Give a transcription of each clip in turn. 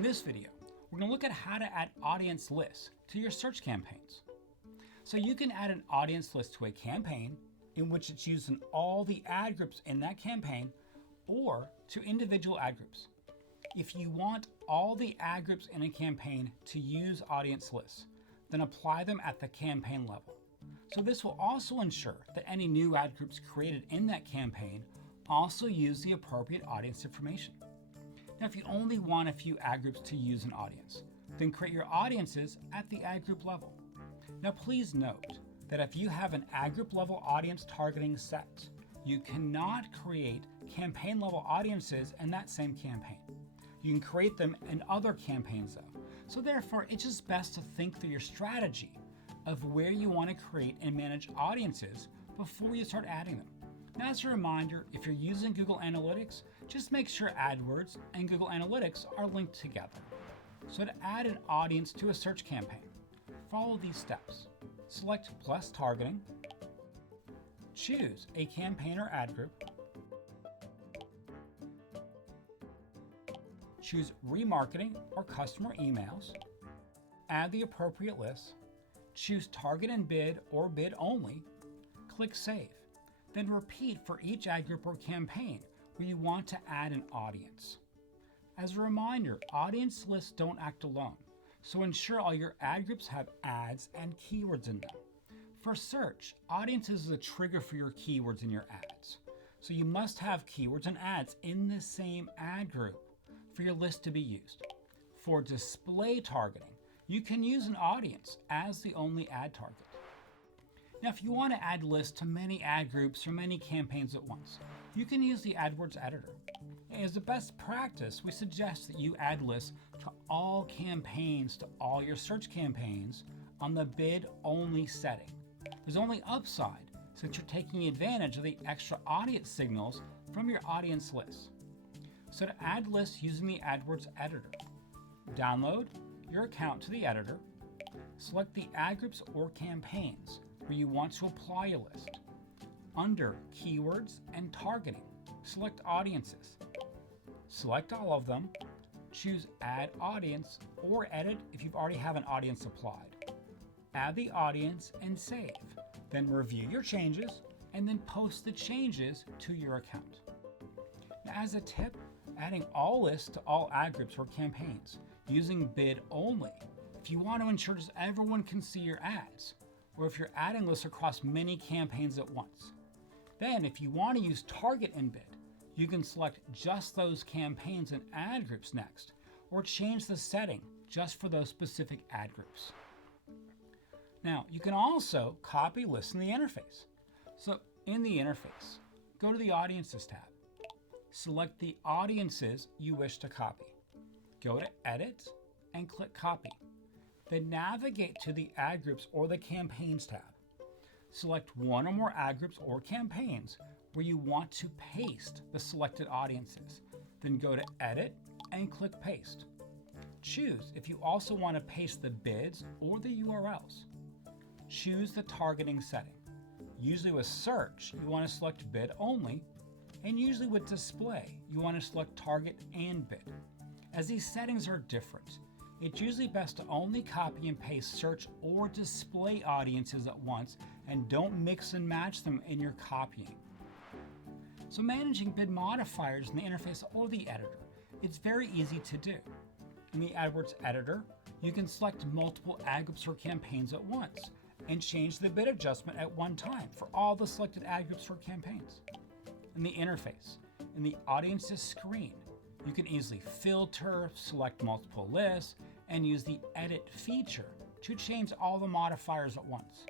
In this video, we're going to look at how to add audience lists to your search campaigns. So you can add an audience list to a campaign in which it's used in all the ad groups in that campaign or to individual ad groups. If you want all the ad groups in a campaign to use audience lists, then apply them at the campaign level. So this will also ensure that any new ad groups created in that campaign also use the appropriate audience information. Now, if you only want a few ad groups to use an audience, then create your audiences at the ad group level. Now, please note that if you have an ad group level audience targeting set, you cannot create campaign level audiences in that same campaign. You can create them in other campaigns though. So therefore, it's just best to think through your strategy of where you want to create and manage audiences before you start adding them. Now, as a reminder, if you're using Google Analytics, just make sure AdWords and Google Analytics are linked together. So to add an audience to a search campaign, follow these steps. Select Plus Targeting, choose a campaign or ad group, choose Remarketing or Customer Emails, add the appropriate list, choose Target and Bid or Bid Only, click Save. Then repeat for each ad group or campaign where you want to add an audience. As a reminder, audience lists don't act alone, so ensure all your ad groups have ads and keywords in them. For search, audiences is a trigger for your keywords in your ads. So you must have keywords and ads in the same ad group for your list to be used. For display targeting, you can use an audience as the only ad target. Now, if you want to add lists to many ad groups or many campaigns at once, you can use the AdWords editor. As a best practice, we suggest that you add lists to all campaigns to all your search campaigns on the bid only setting. There's only upside since you're taking advantage of the extra audience signals from your audience lists. So to add lists using the AdWords editor, download your account to the editor, select the ad groups or campaigns where you want to apply a list. Under Keywords and Targeting, select Audiences. Select all of them, choose Add Audience or Edit if you already have an audience applied. Add the audience and save. Then review your changes and then post the changes to your account. Now, as a tip, adding all lists to all ad groups or campaigns using Bid Only if you want to ensure just everyone can see your ads, or if you're adding lists across many campaigns at once. Then, if you want to use Target and Bid, you can select just those campaigns and ad groups next, or change the setting just for those specific ad groups. Now, you can also copy lists in the interface. So in the interface, go to the Audiences tab. Select the audiences you wish to copy. Go to Edit and click Copy. Then navigate to the ad groups or the campaigns tab. Select one or more ad groups or campaigns where you want to paste the selected audiences. Then go to Edit and click Paste. Choose if you also want to paste the bids or the URLs. Choose the targeting setting. Usually with search, you want to select Bid Only, and usually with display, you want to select Target and Bid. As these settings are different, it's usually best to only copy and paste search or display audiences at once and don't mix and match them in your copying. So managing bid modifiers in the interface or the editor, it's very easy to do. In the AdWords editor, you can select multiple ad groups or campaigns at once and change the bid adjustment at one time for all the selected ad groups or campaigns. In the interface, in the Audiences screen, you can easily filter, select multiple lists, and use the Edit feature to change all the modifiers at once.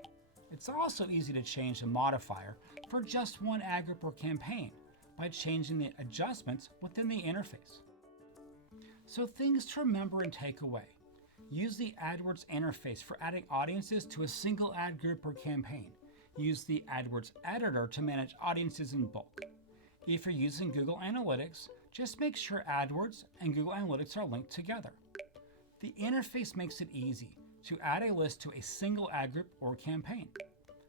It's also easy to change the modifier for just one ad group or campaign by changing the adjustments within the interface. So things to remember and take away. Use the AdWords interface for adding audiences to a single ad group or campaign. Use the AdWords editor to manage audiences in bulk. If you're using Google Analytics, just make sure AdWords and Google Analytics are linked together. The interface makes it easy to add a list to a single ad group or campaign.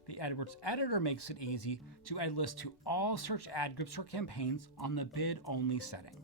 The AdWords editor makes it easy to add lists to all search ad groups or campaigns on the bid-only setting.